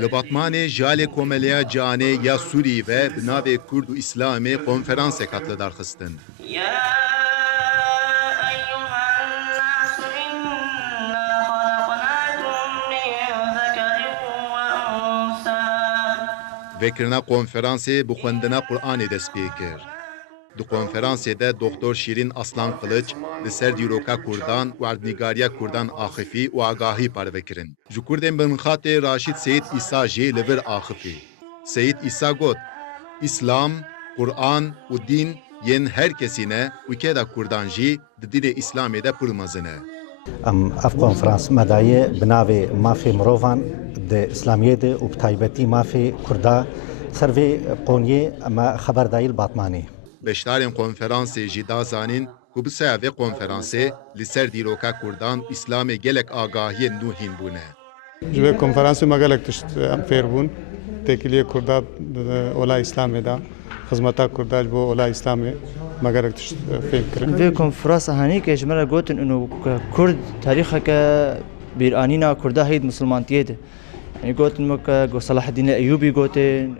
Li Batmanê jalê komeleya canê ya Sûrî ve bi navê Kurd û İslamê konferansek hat lidarxistin. Vekirina konferansê bi xwendina Qur'anê dest pê kir. Di konferansê de Doktor Şîrin Aslan Qiliç li ser dîroka Kurdan û erdnîgariya Kurdan axifî û agahî parvekirin. Ji Kurdên binxatê Raşîd Seyid İsa jî li vir axifî. Seyid İsa got, İslam, Qur'an û dîn yên her kesî ne û keda Kurdan jî di dînê Îslamê de pir mezin e. Ev konferans medaye bi navê mafê mirovan di İslamiyê de û bi taybetî mafê Kurda ser vê qoniyê me xeberdayî li Batmanê. Beşdarên konferansê jî da zanin ku bi seya vê konferansê li ser dîroka Kurdan û İslamê gelek agahiyên nû hîn bûne. Ji vê konferansê me gelek tişt em fêr bûn. Têkiliyê Kurda ola İslamê da, xizmeta Kurda ji bo ola İslamê me gelek tişt fêr kirin. Vê konferansa hanîkê ji me re gotin û Kurd tarîxeke bîranîna Kurda heyî di misilmantiyê de. Yani gotin me Salaheddîn Eyyûbî gotin.